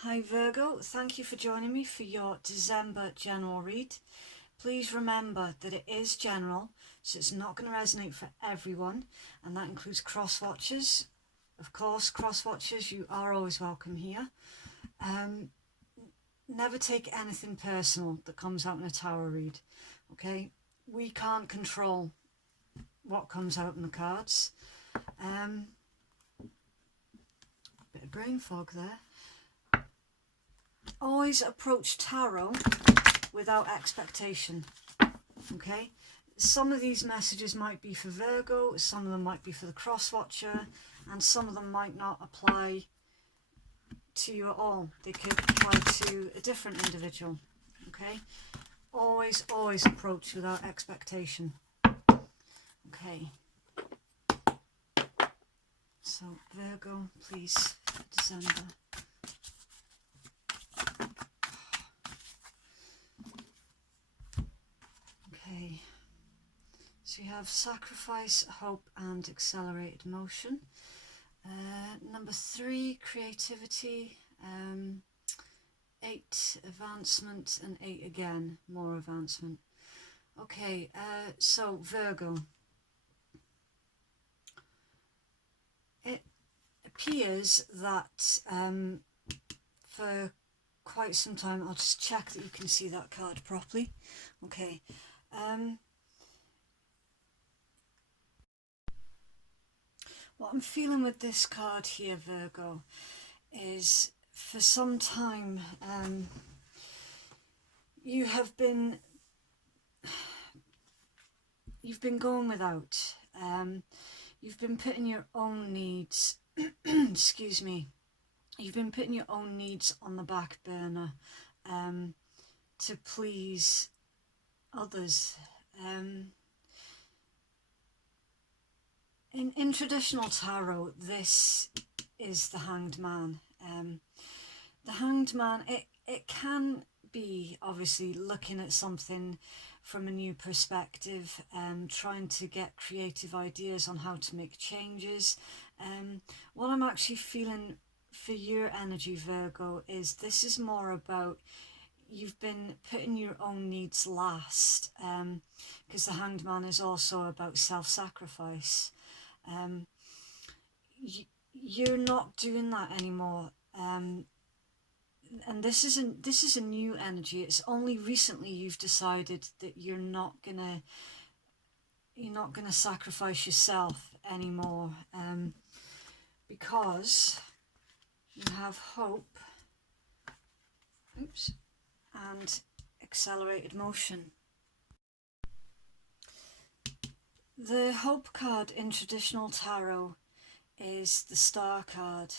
Hi Virgo, thank you for joining me for your December general read. Please remember that it is general, so it's not going to resonate for everyone, and that includes cross-watchers. Of course, cross-watchers, you are always welcome here. Never take anything personal that comes out in a tarot read, okay? We can't control what comes out in the cards. Bit of brain fog there. Always approach tarot without expectation, okay? Some of these messages might be for Virgo, some of them might be for the cross-watcher, and some of them might not apply to you at all. They could apply to a different individual, okay? Always approach without expectation. Okay. So, Virgo, please, December. Okay. So you have sacrifice, hope, and accelerated motion. Number 3, creativity. 8, advancement, and 8 again, more advancement. Okay, so Virgo. It appears that for quite some time, I'll just check that you can see that card properly. Okay. What I'm feeling with this card here, Virgo, is for some time you've been going without. You've been putting your own needs, excuse me, you've been putting your own needs on the back burner to please others. In traditional tarot, this is the Hanged Man. The Hanged Man, it can be obviously looking at something from a new perspective, trying to get creative ideas on how to make changes. What I'm actually feeling for your energy, Virgo, is this is more about you've been putting your own needs last, because the Hanged Man is also about self-sacrifice. You're not doing that anymore, and this is a new energy. It's only recently you've decided that you're not gonna sacrifice yourself anymore, because you have hope, and accelerated motion. The Hope card in traditional tarot is the Star card,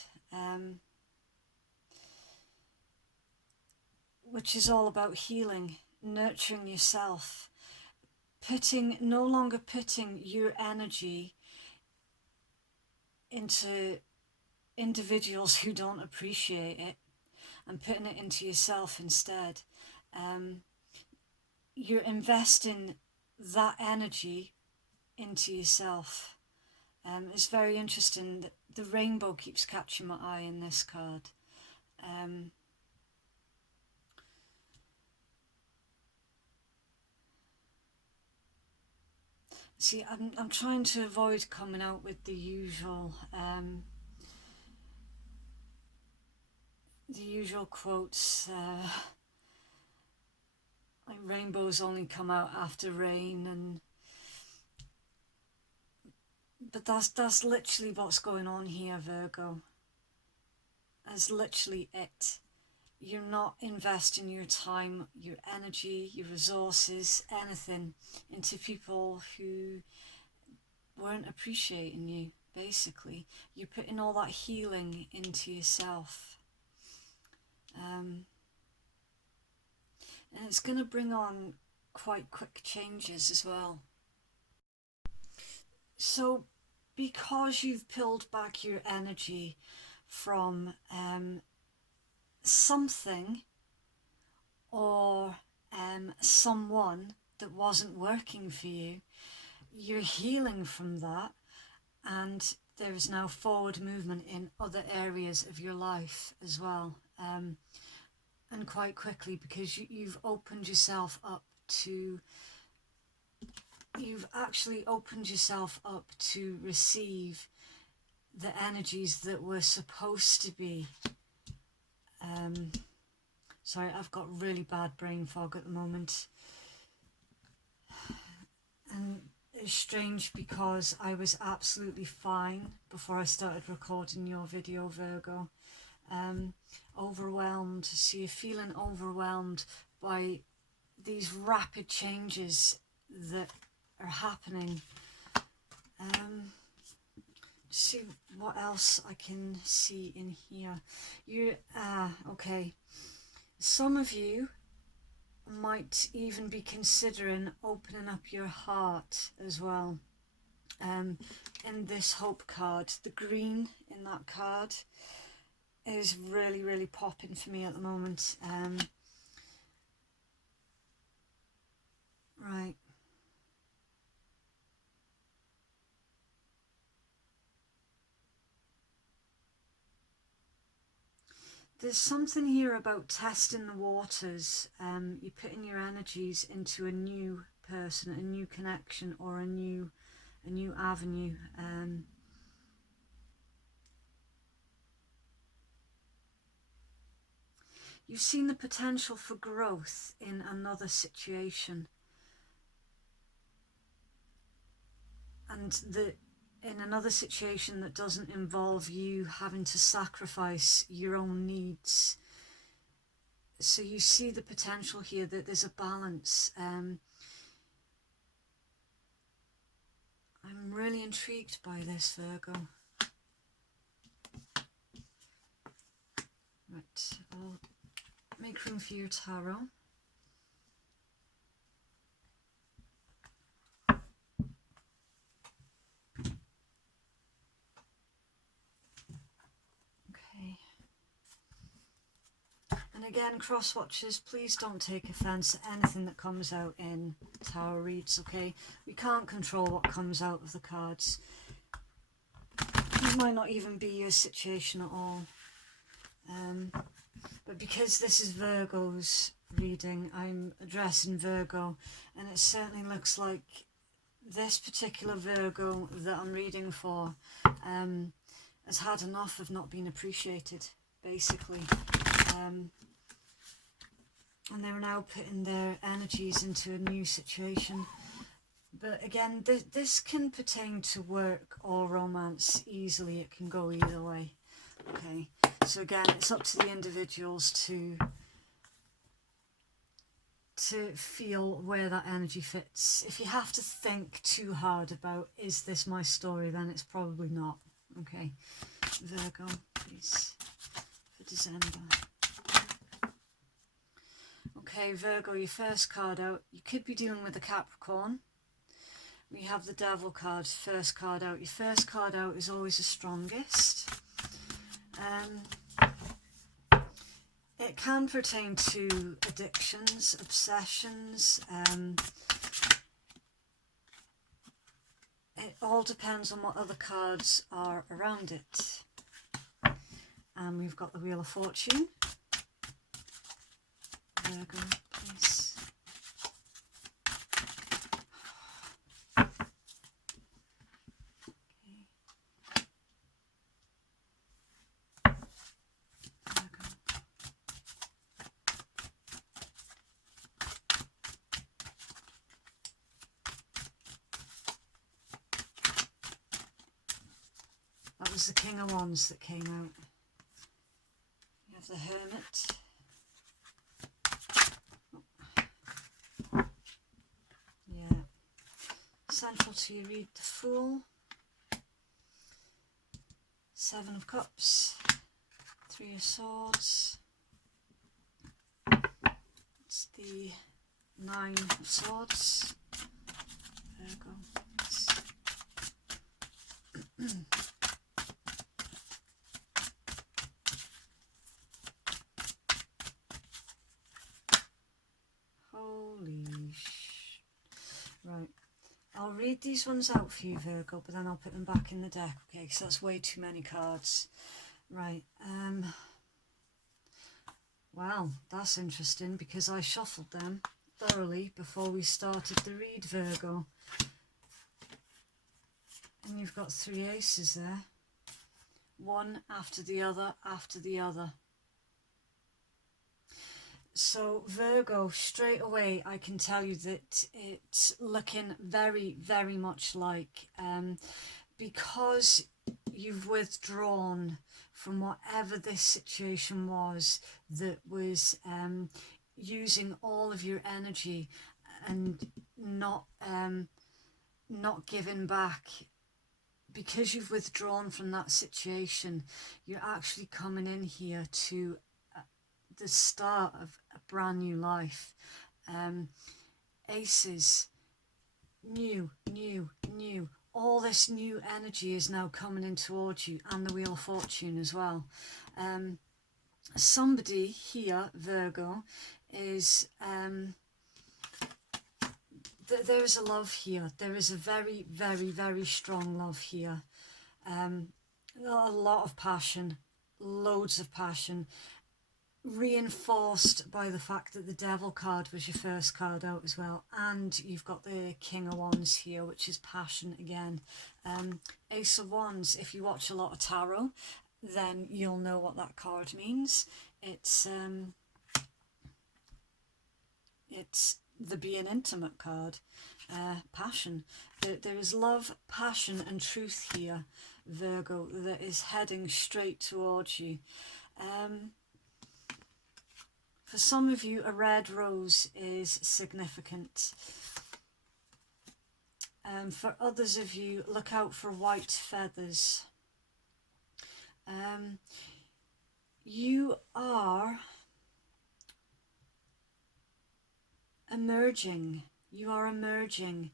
which is all about healing, nurturing yourself, no longer putting your energy into individuals who don't appreciate it, and putting it into yourself instead. You're investing that energy into yourself. It's very interesting that the rainbow keeps catching my eye in this card. See, I'm trying to avoid coming out with the usual quotes, like rainbows only come out after rain, but that's literally what's going on here, Virgo. That's literally it. You're not investing your time, your energy, your resources, anything into people who weren't appreciating you, basically. You're putting all that healing into yourself. And it's going to bring on quite quick changes as well. So because you've pulled back your energy from something or someone that wasn't working for you, you're healing from that, and there is now forward movement in other areas of your life as well. and quite quickly, because you've opened yourself up to, you've actually opened yourself up to receive the energies that were supposed to be. Sorry, I've got really bad brain fog at the moment. And it's strange because I was absolutely fine before I started recording your video, Virgo. Overwhelmed, so you're feeling overwhelmed by these rapid changes that are happening. See what else I can see in here. Okay. Some of you might even be considering opening up your heart as well. In this hope card, the green in that card is really, really popping for me at the moment. Right. There's something here about testing the waters. You're putting your energies into a new person, a new connection, or a new avenue. You've seen the potential for growth in another situation, and in another situation that doesn't involve you having to sacrifice your own needs. So you see the potential here that there's a balance. I'm really intrigued by this, Virgo. Right, I'll make room for your tarot. Okay. And again, cross watchers, please don't take offence at anything that comes out in tarot reads, okay? We can't control what comes out of the cards. It might not even be your situation at all. But because this is Virgo's reading, I'm addressing Virgo, and it certainly looks like this particular Virgo that I'm reading for has had enough of not being appreciated, basically. And they're now putting their energies into a new situation. But again, this can pertain to work or romance easily. It can go either way. Okay, so again, it's up to the individuals to feel where that energy fits. If you have to think too hard about, is this my story, then it's probably not. Okay, Virgo, please, for December. Okay, Virgo, your first card out. You could be dealing with a Capricorn. We have the Devil card, first card out. Your first card out is always the strongest. It can pertain to addictions, obsessions. It all depends on what other cards are around it. And we've got the Wheel of Fortune. Virgo, please. That was the King of Wands that came out. You have the Hermit. Yeah. Central to your read, the Fool. Seven of Cups. Three of Swords. It's the Nine of Swords. Virgo. Right, I'll read these ones out for you, Virgo, but then I'll put them back in the deck, okay, because that's way too many cards. Right, Well, that's interesting because I shuffled them thoroughly before we started the read, Virgo. And you've got 3 aces there. One after the other, after the other. So Virgo, straight away I can tell you that it's looking very, very much like, because you've withdrawn from whatever this situation was that was using all of your energy and not giving back. Because you've withdrawn from that situation, you're actually coming in here to the start of a brand new life. Aces, new. All this new energy is now coming in towards you, and the Wheel of Fortune as well. Somebody here, Virgo, is... there is a love here. There is a very, very, very strong love here. A lot of passion, loads of passion, reinforced by the fact that the Devil card was your first card out as well, and you've got the King of Wands here, which is passion again. Ace of Wands, if you watch a lot of tarot, then you'll know what that card means. It's the being intimate card. Passion. There is love, passion and truth here, Virgo, that is heading straight towards you. For some of you, a red rose is significant. For others of you, look out for white feathers. You are emerging. You are emerging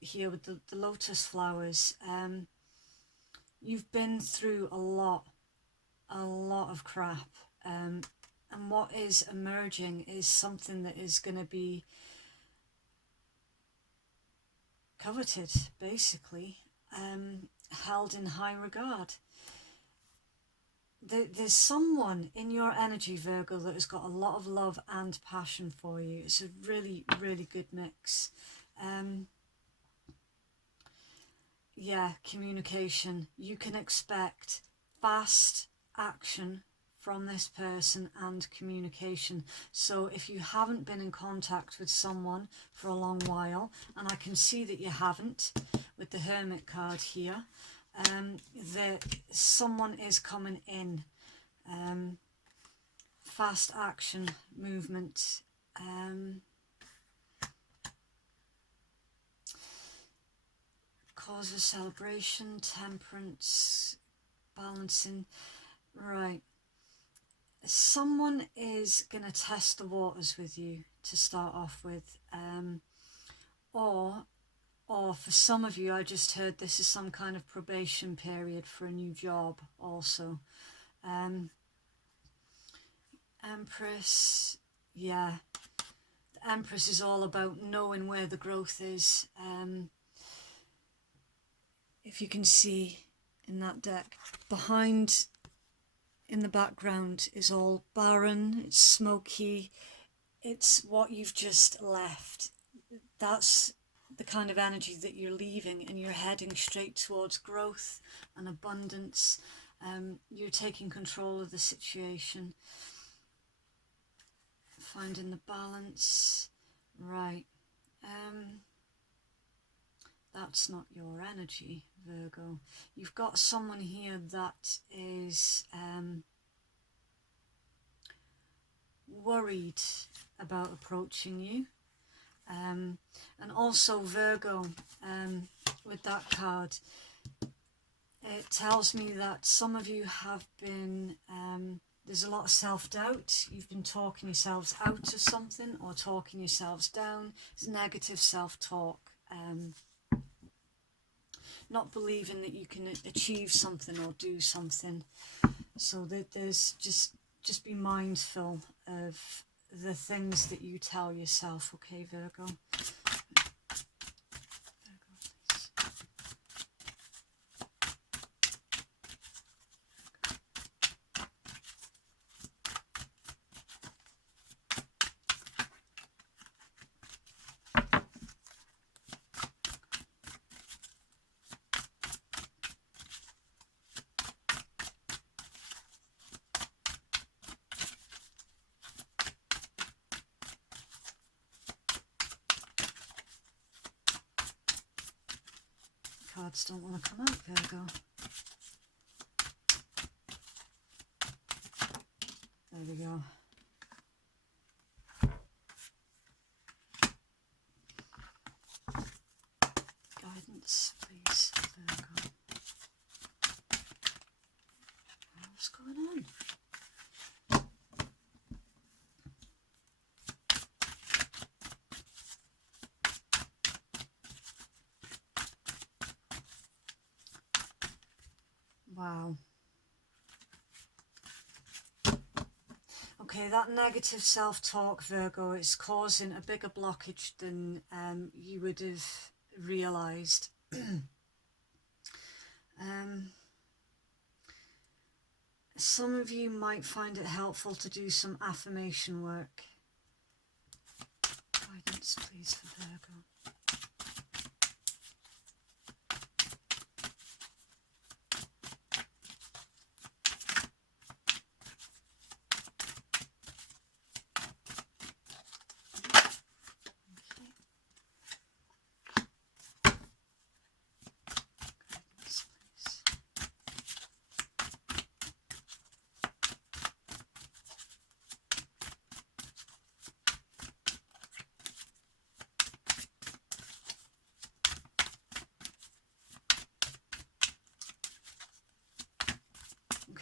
here with the lotus flowers. You've been through a lot of crap. And what is emerging is something that is going to be coveted, basically, held in high regard. There's someone in your energy, Virgo, that has got a lot of love and passion for you. It's a really, really good mix. Yeah, communication. You can expect fast action from this person and communication. So if you haven't been in contact with someone for a long while, and I can see that you haven't with the Hermit card here, that someone is coming in. Fast action, movement. Cause of celebration, temperance, balancing. Right. Someone is going to test the waters with you to start off with. Or for some of you, I just heard this is some kind of probation period for a new job also. Empress, yeah. The Empress is all about knowing where the growth is. If you can see in that deck, behind in the background is all barren, it's smoky, it's what you've just left. That's the kind of energy that you're leaving, and you're heading straight towards growth and abundance. You're taking control of the situation, finding the balance. Right. That's not your energy, Virgo. You've got someone here that is worried about approaching you. And also Virgo, with that card, it tells me that some of you have been, there's a lot of self-doubt. You've been talking yourselves out of something or talking yourselves down. It's negative self-talk. Not believing that you can achieve something or do something. So that there's just be mindful of the things that you tell yourself, okay, Virgo? cards don't want to come out, Virgo. There we go. Guidance, please, Virgo. What's going on? Wow. Okay, that negative self-talk, Virgo, it's causing a bigger blockage than you would have realised. Some of you might find it helpful to do some affirmation work. Guidance, please, for Virgo.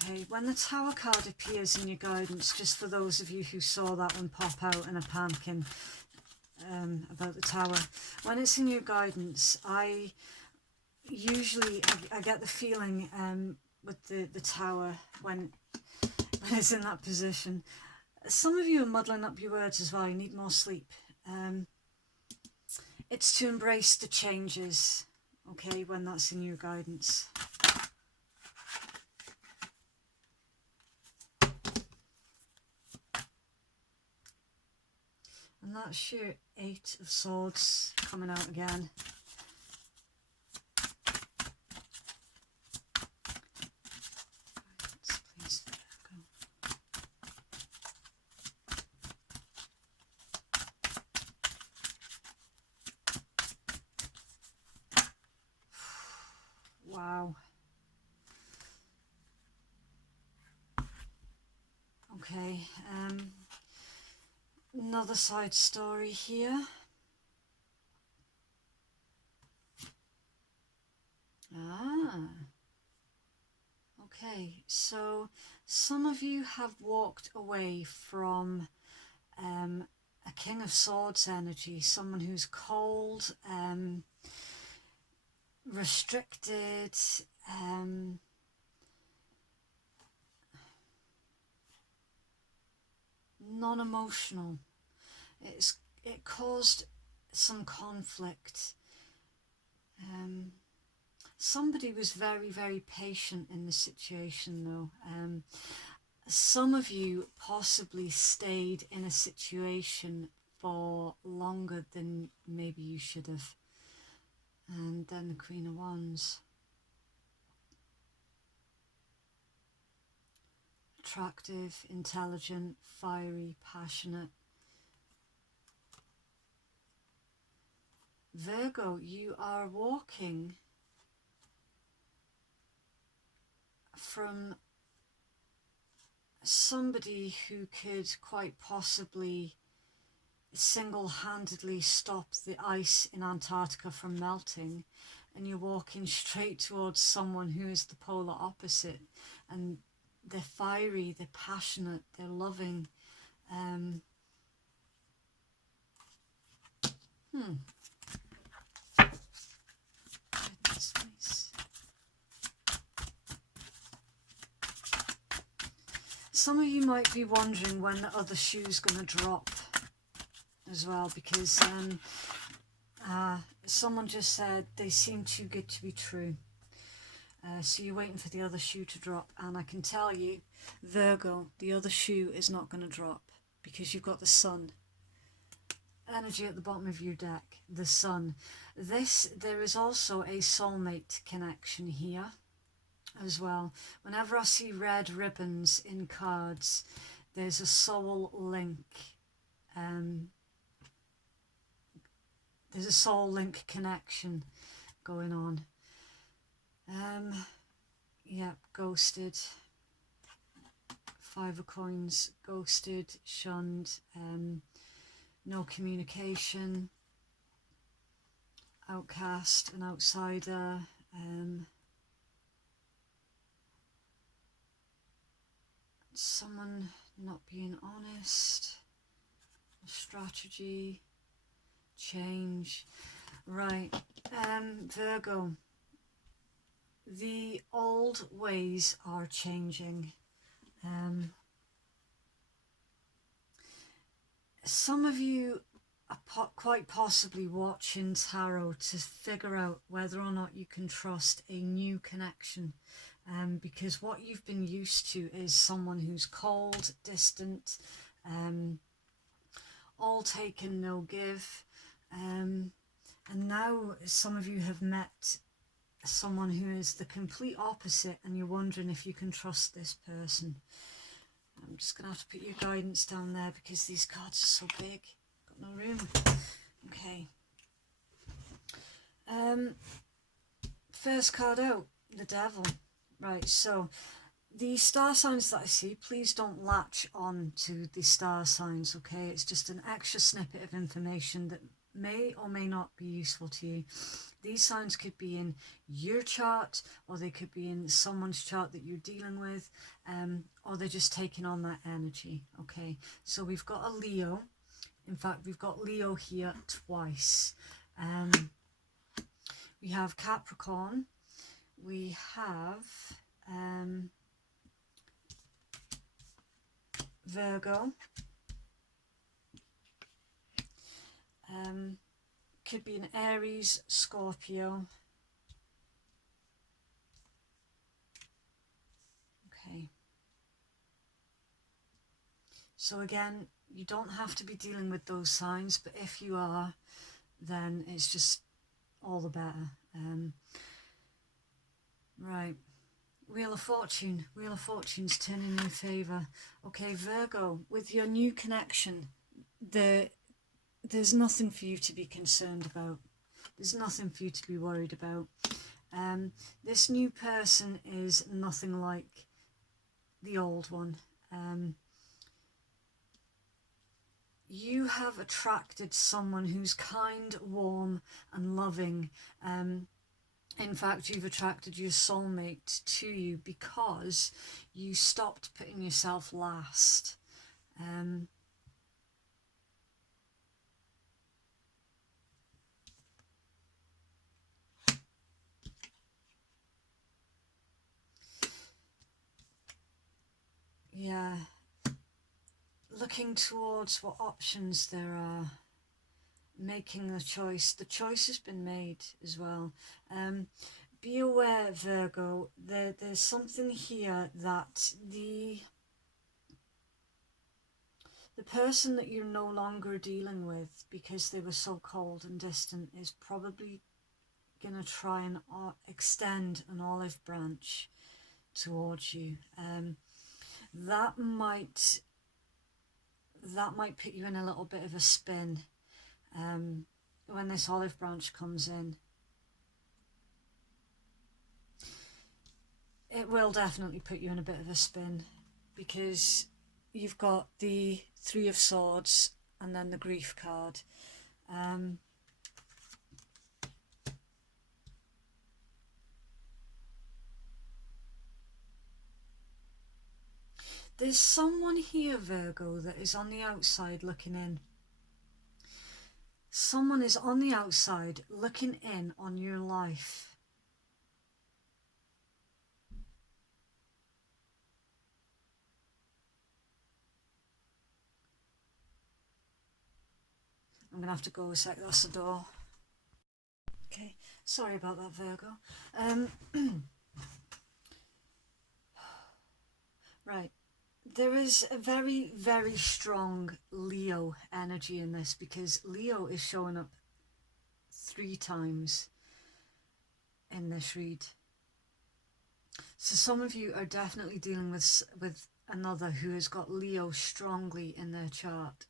Okay, when the Tower card appears in your guidance, just for those of you who saw that one pop out in a pumpkin about the Tower, when it's in your guidance, I get the feeling with the Tower when it's in that position. Some of you are muddling up your words as well, you need more sleep. It's to embrace the changes, okay, when that's in your guidance. And that's your Eight of Swords coming out again. Guidance, please, Virgo. Wow. Okay, another side story here. Okay, so some of you have walked away from a King of Swords energy, someone who's cold, restricted, non-emotional. It caused some conflict. Somebody was very, very patient in the situation though. Some of you possibly stayed in a situation for longer than maybe you should have. And then the Queen of Wands. Attractive, intelligent, fiery, passionate. Virgo, you are walking from somebody who could quite possibly single-handedly stop the ice in Antarctica from melting, and you're walking straight towards someone who is the polar opposite, and they're fiery, they're passionate, they're loving. Some of you might be wondering when the other shoe's going to drop as well, because someone just said they seem too good to be true. So you're waiting for the other shoe to drop, and I can tell you, Virgo, the other shoe is not going to drop because you've got the Sun energy at the bottom of your deck, the Sun. There is also a soulmate connection here as well. Whenever I see red ribbons in cards, there's a soul link. There's a soul link connection going on. Yeah, ghosted. Five of Coins, ghosted, shunned, no communication, outcast, an outsider, someone not being honest, strategy, change. Right, Virgo, the old ways are changing. Some of you are quite possibly watching tarot to figure out whether or not you can trust a new connection, because what you've been used to is someone who's cold, distant, all take and no give, and now some of you have met someone who is the complete opposite, and you're wondering if you can trust this person. I'm just going to have to put your guidance down there because these cards are so big. Got no room. Okay. First card out, the Devil. Right, so the star signs that I see, please don't latch on to the star signs, okay? It's just an extra snippet of information that may or may not be useful to you. These signs could be in your chart, or they could be in someone's chart that you're dealing with, or they're just taking on that energy, okay? So we've got a Leo. In fact, we've got Leo here twice. We have Capricorn. We have Virgo. Could be an Aries, Scorpio. Okay. So again, you don't have to be dealing with those signs, but if you are, then it's just all the better. Right. Wheel of Fortune. Wheel of Fortune's turning in your favour. Okay, Virgo, with your new connection, there's nothing for you to be concerned about. There's nothing for you to be worried about. This new person is nothing like the old one. You have attracted someone who's kind, warm, and loving. In fact, you've attracted your soulmate to you because you stopped putting yourself last. Yeah, looking towards what options there are, making the choice. The choice has been made as well. Be aware, Virgo, there's something here that the person that you're no longer dealing with because they were so cold and distant is probably going to try and extend an olive branch towards you. That might put you in a little bit of a spin when this olive branch comes in. It will definitely put you in a bit of a spin because you've got the Three of Swords and then the Grief card. There's someone here, Virgo, that is on the outside looking in. Someone is on the outside looking in on your life. I'm going to have to go a sec, that's the door. Okay, sorry about that, Virgo. Right. There is a very, very strong Leo energy in this because Leo is showing up 3 times in this read. So some of you are definitely dealing with another who has got Leo strongly in their chart.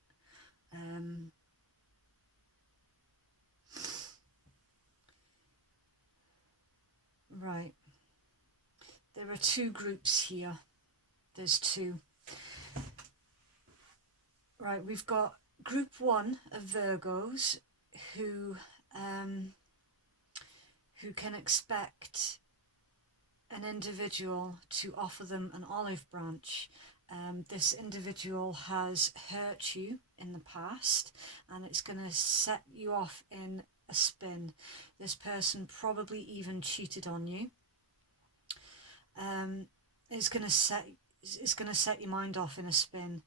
Right. there are two groups here. There's two. Right, we've got group one of Virgos who can expect an individual to offer them an olive branch. This individual has hurt you in the past and it's going to set you off in a spin. This person probably even cheated on you. It's going to set your mind off in a spin.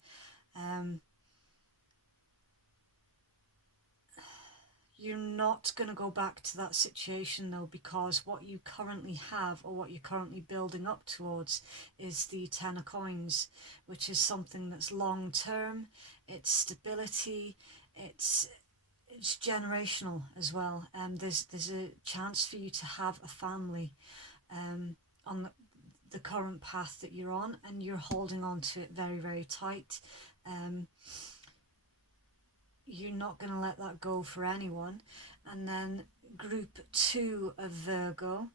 You're not going to go back to that situation though, because what you currently have or what you're currently building up towards is the Ten of Coins, which is something that's long term, it's stability, it's generational as well. There's a chance for you to have a family on the current path that you're on, and you're holding on to it very, very tight. You're not going to let that go for anyone. And then group two of Virgo,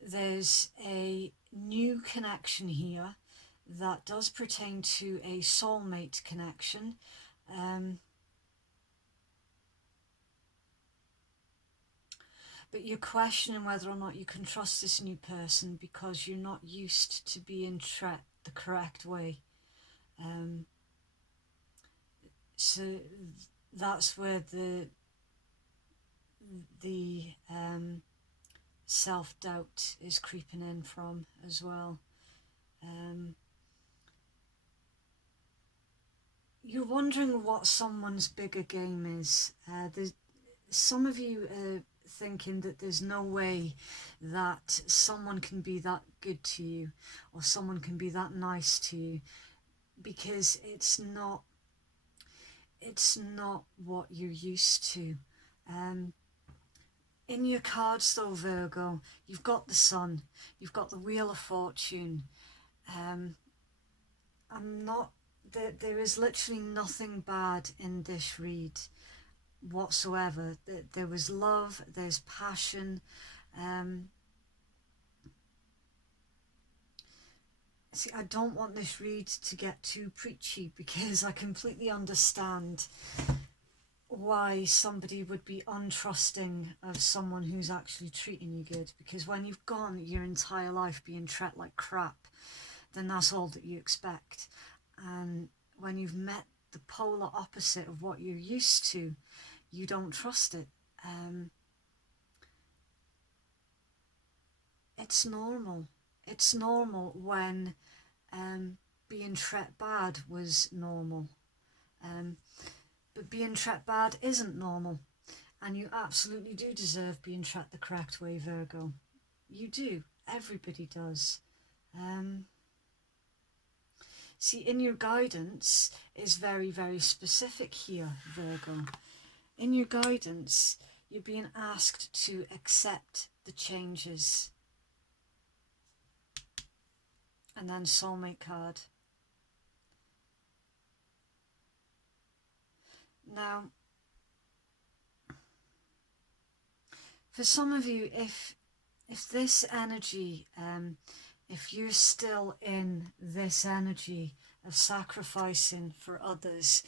there's a new connection here that does pertain to a soulmate connection. But you're questioning whether or not you can trust this new person because you're not used to being treated the correct way. So that's where the self-doubt is creeping in from as well. You're wondering what someone's bigger game is. Some of you are thinking that there's no way that someone can be that good to you or someone can be that nice to you, because it's not what you're used to. In your cards though, Virgo, you've got the Sun, you've got the Wheel of Fortune. There is literally nothing bad in this read whatsoever. There was love, there's passion. See, I don't want this read to get too preachy, because I completely understand why somebody would be untrusting of someone who's actually treating you good, because when you've gone your entire life being treated like crap, then that's all that you expect. And when you've met the polar opposite of what you're used to, you don't trust it. It's normal. It's normal when being treated bad was normal. But being treated bad isn't normal. And you absolutely do deserve being treated the correct way, Virgo. You do. Everybody does. See, in your guidance is very, very specific here, Virgo. In your guidance, you're being asked to accept the changes. And then soulmate card. Now, for some of you, if this energy, if you're still in this energy of sacrificing for others,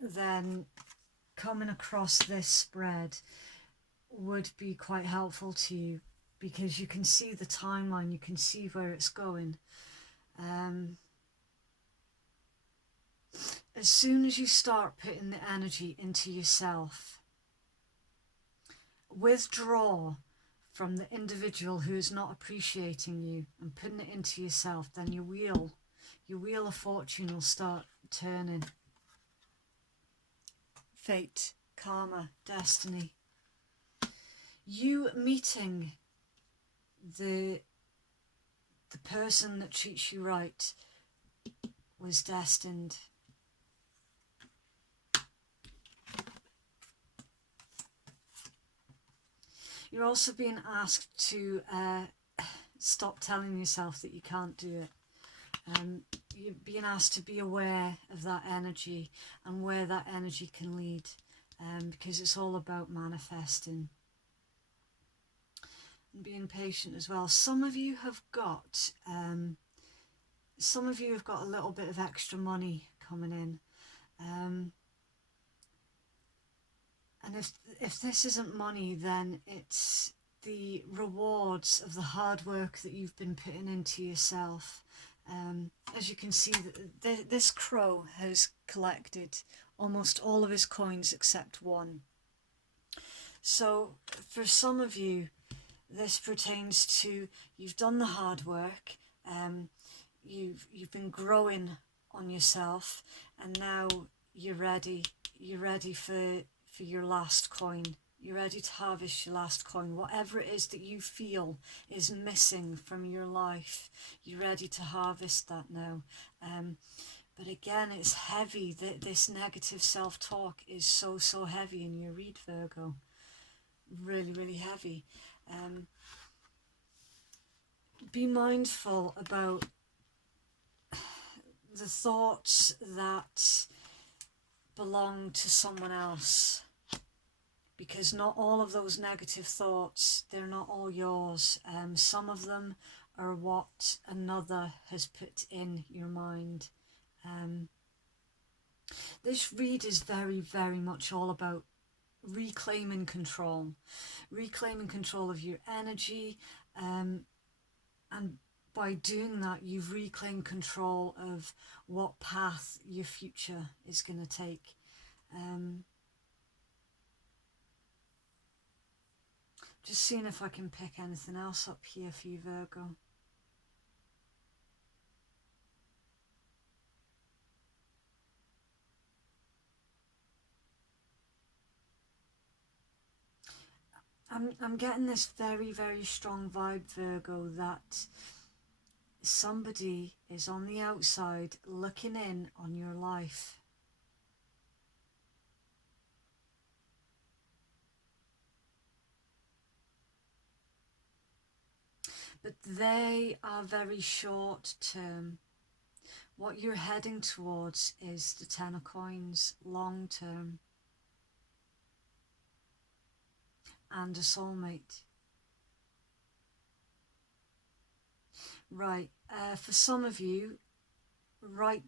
then coming across this spread would be quite helpful to you, because you can see the timeline, you can see where it's going. As soon as you start putting the energy into yourself, withdraw from the individual who is not appreciating you and putting it into yourself, then your wheel of fortune will start turning. Fate, karma, destiny. You meeting the person that treats you right was destined. You're also being asked to stop telling yourself that you can't do it. You're being asked to be aware of that energy and where that energy can lead, because it's all about manifesting. being patient as well. Some of you have got a little bit of extra money coming in. And if this isn't money, then it's the rewards of the hard work that you've been putting into yourself. As you can see, this crow has collected almost all of his coins except one. So for some of you, this pertains to you've done the hard work, you've been growing on yourself, and now you're ready for your last coin. You're ready to harvest your last coin. Whatever it is that you feel is missing from your life, you're ready to harvest that now. But again, it's heavy. This negative self-talk is so heavy in your read, Virgo. Really, really heavy. Be mindful about the thoughts that belong to someone else, because not all of those negative thoughts, they're not all yours. Some of them are what another has put in your mind. This read is very, very much all about reclaiming control of your energy, and by doing that, you've reclaimed control of what path your future is going to take. Just seeing if I can pick anything else up here for you, Virgo. I'm getting this very, very strong vibe, Virgo, that somebody is on the outside looking in on your life. But they are very short term. What you're heading towards is the Ten of Coins, long term. And a soulmate. Right, for some of you, write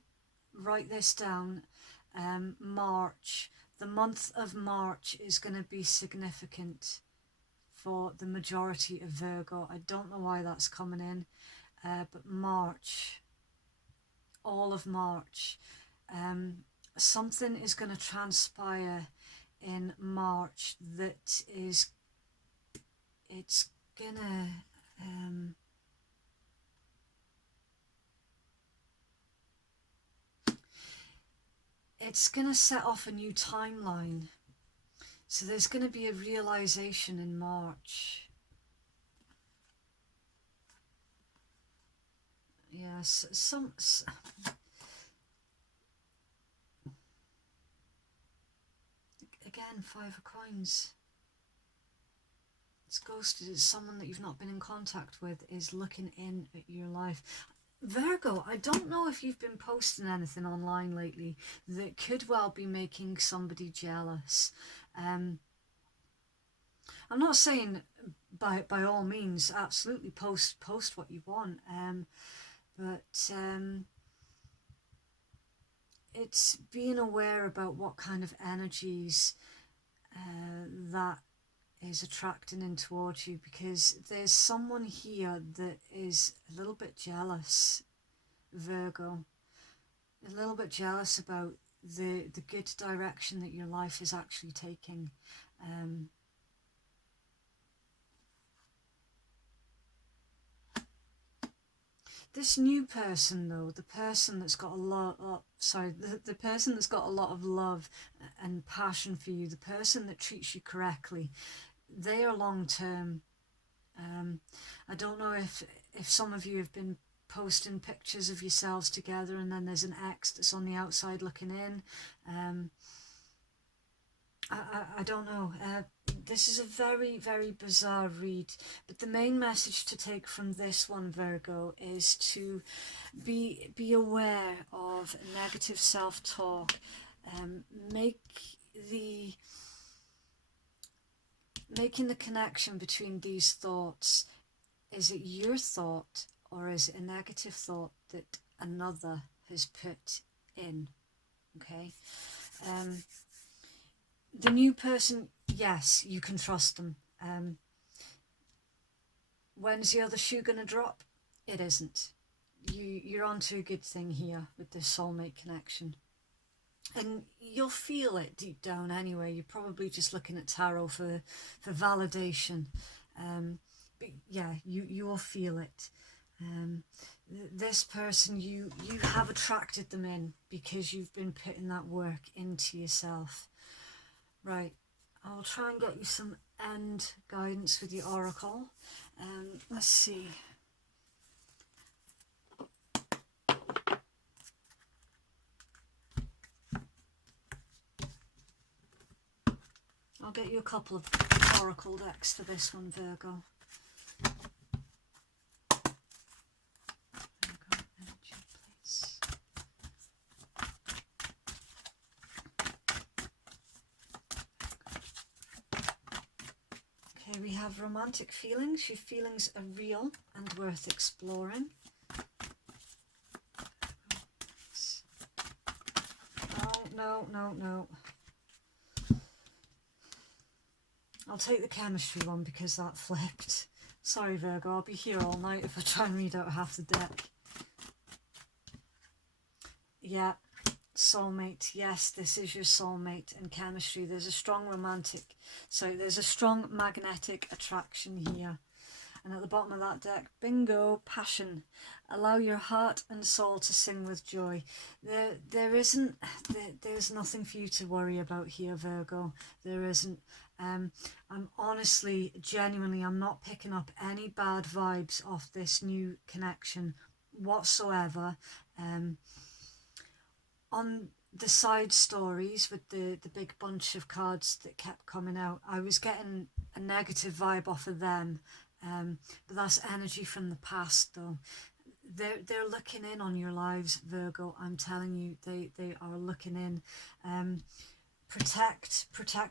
this down. March, the month of March is going to be significant for the majority of Virgo. I don't know why that's coming in, but March, all of March, something is going to transpire in March that is, it's gonna set off a new timeline. So there's going to be a realization in March. Yes, again, Five of Coins. It's ghosted. It's someone that you've not been in contact with is looking in at your life. Virgo, I don't know if you've been posting anything online lately that could well be making somebody jealous. I'm not saying by all means absolutely post what you want, but it's being aware about what kind of energies that is attracting in towards you, because there's someone here that is a little bit jealous, Virgo, a little bit jealous about the good direction that your life is actually taking. This new person, though, the person that's got a lot of, the person that's got a lot of love and passion for you, the person that treats you correctly, they are long term. I don't know if some of you have been posting pictures of yourselves together and then there's an ex that's on the outside looking in. I don't know. This is a very, very bizarre read, but the main message to take from this one, Virgo, is to be aware of negative self-talk. Make the making the connection between these thoughts. Is it your thought, or is it a negative thought that another has put in? Okay. The new person, yes, you can trust them. When's the other shoe going to drop? It isn't. You're onto a good thing here with this soulmate connection. And you'll feel it deep down anyway. You're probably just looking at tarot for validation. But yeah, you will feel it. This person, you have attracted them in because you've been putting that work into yourself. Right, I'll try and get you some end guidance with the oracle. Let's see. I'll get you a couple of oracle decks for this one, Virgo. Virgo energy, please. Okay, we have romantic feelings. Your feelings are real and worth exploring. No. I'll take the chemistry one because that flipped. Sorry, Virgo, I'll be here all night if I try and read out half the deck. Yeah, soulmate. Yes, this is your soulmate. And chemistry. There's a strong magnetic attraction here. And at the bottom of that deck, bingo, passion. Allow your heart and soul to sing with joy. There's nothing for you to worry about here, Virgo. There isn't. I'm honestly, genuinely, I'm not picking up any bad vibes off this new connection whatsoever. On the side stories with the big bunch of cards that kept coming out, I was getting a negative vibe off of them. But that's energy from the past, though. They're looking in on your lives, Virgo. I'm telling you, they are looking in. Protect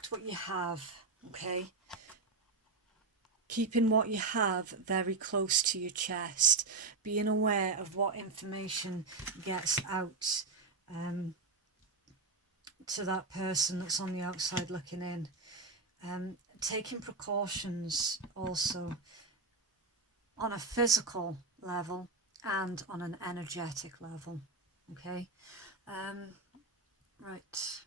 what you have, okay? Keeping what you have very close to your chest. Being aware of what information gets out to that person that's on the outside looking in. Taking precautions also on a physical level and on an energetic level, okay? Right.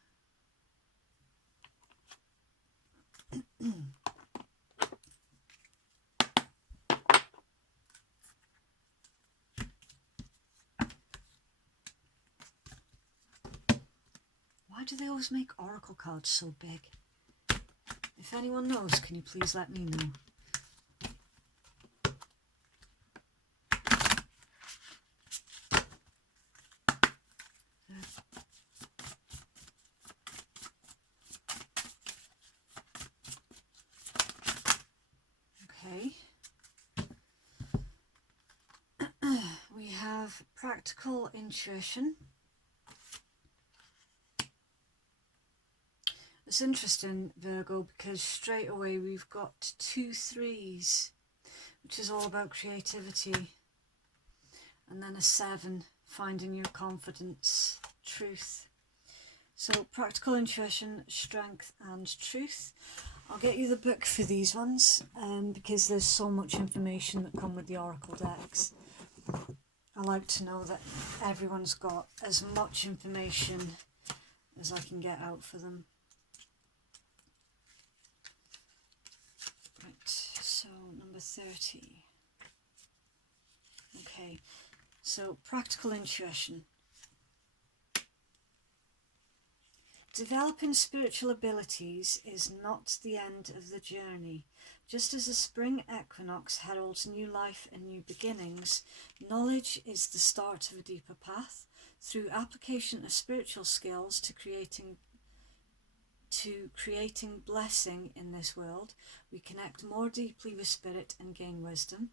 Why do they always make oracle cards so big? If anyone knows, can you please let me know? Okay. We have practical intuition. It's interesting, Virgo, because straight away we've got 2 3s, which is all about creativity, and then a 7, finding your confidence, truth. So practical intuition, strength and truth. I'll get you the book for these ones because there's so much information that come with the oracle decks. I like to know that everyone's got as much information as I can get out for them. Right, so number 30. Okay, so practical intuition. Developing spiritual abilities is not the end of the journey. Just as a spring equinox heralds new life and new beginnings, knowledge is the start of a deeper path. Through application of spiritual skills to creating blessing in this world, we connect more deeply with spirit and gain wisdom.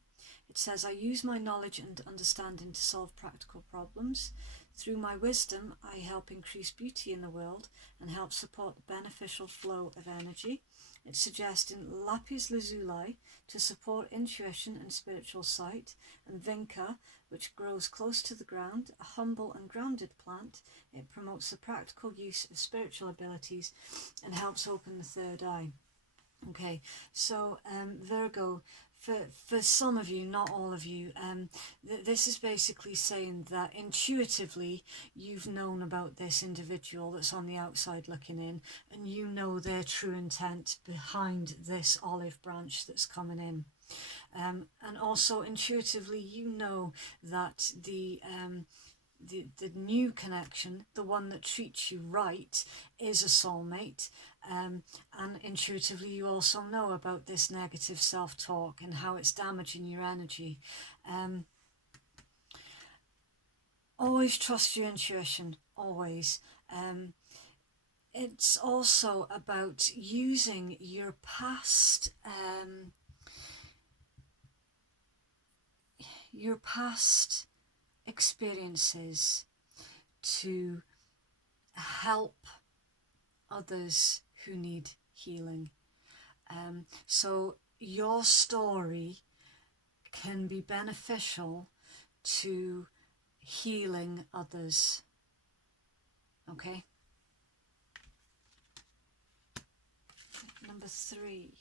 It says, I use my knowledge and understanding to solve practical problems. Through my wisdom, I help increase beauty in the world and help support the beneficial flow of energy. It's suggesting lapis lazuli to support intuition and spiritual sight, and vinca, which grows close to the ground, a humble and grounded plant. It promotes the practical use of spiritual abilities and helps open the third eye. Okay, so Virgo, for some of you, not all of you, this is basically saying that intuitively you've known about this individual that's on the outside looking in, and you know their true intent behind this olive branch that's coming in. And also intuitively you know that the new connection, the one that treats you right, is a soulmate. And intuitively you also know about this negative self-talk and how it's damaging your energy. Always trust your intuition, always. It's also about using your past experiences to help others who need healing. So your story can be beneficial to healing others. Okay? Number 3.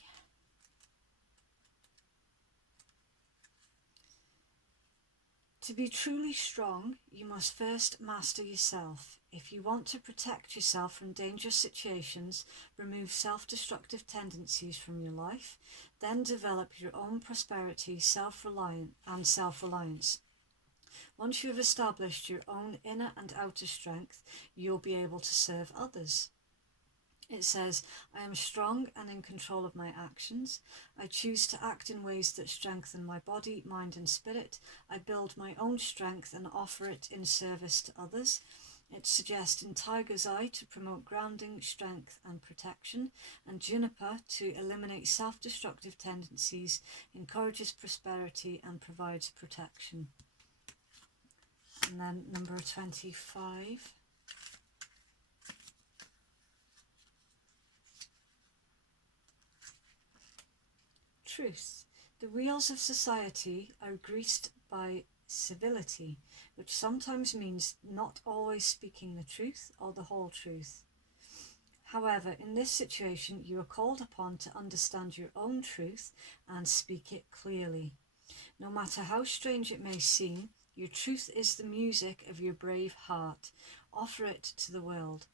To be truly strong, you must first master yourself. If you want to protect yourself from dangerous situations, remove self-destructive tendencies from your life, then develop your own prosperity, self-reliance. Once you have established your own inner and outer strength, you'll be able to serve others. It says, I am strong and in control of my actions. I choose to act in ways that strengthen my body, mind and spirit. I build my own strength and offer it in service to others. It suggests in Tiger's Eye to promote grounding, strength and protection, and Juniper to eliminate self-destructive tendencies, encourages prosperity and provides protection. And then number 25. Truth. The wheels of society are greased by civility, which sometimes means not always speaking the truth or the whole truth. However, in this situation, you are called upon to understand your own truth and speak it clearly. No matter how strange it may seem, your truth is the music of your brave heart. Offer it to the world.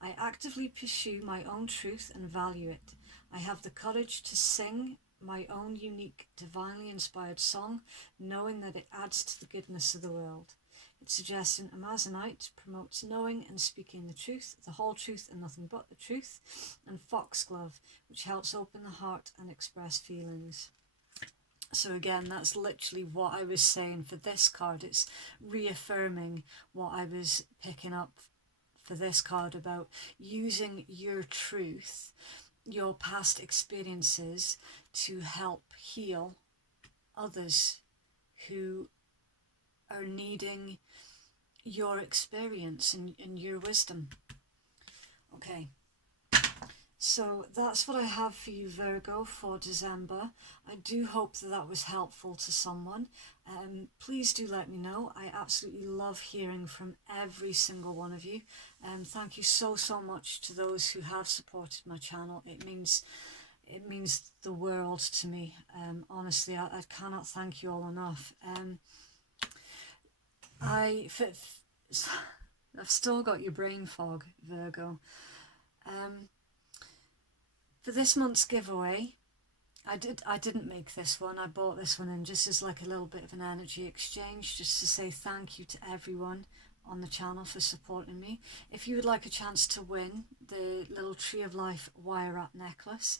I actively pursue my own truth and value it. I have the courage to sing my own unique, divinely inspired song, knowing that it adds to the goodness of the world. It suggests an Amazonite promotes knowing and speaking the truth, the whole truth and nothing but the truth, and Foxglove, which helps open the heart and express feelings. So again, that's literally what I was saying for this card. It's reaffirming what I was picking up for this card about using your truth, your past experiences, to help heal others who are needing your experience and your wisdom. Okay, so that's what I have for you, Virgo, for December. I do hope that that was helpful to someone. Please do let me know. I absolutely love hearing from every single one of you. Thank you so much to those who have supported my channel. It means the world to me. Honestly, I cannot thank you all enough. I've still got your brain fog, Virgo. For this month's giveaway, I didn't make this one. I bought this one in just as like a little bit of an energy exchange, just to say thank you to everyone on the channel for supporting me. If you would like a chance to win the little Tree of Life wire wrap necklace,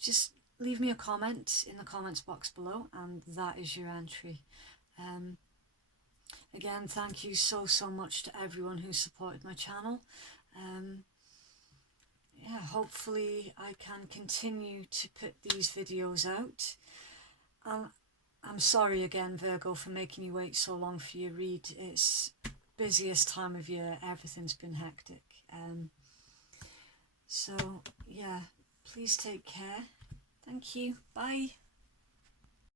just leave me a comment in the comments box below and that is your entry. Again, thank you so much to everyone who supported my channel. Yeah, hopefully I can continue to put these videos out. I'm sorry again, Virgo, for making you wait so long for your read. It's busiest time of year, everything's been hectic. So yeah, Please take care. Thank you. Bye.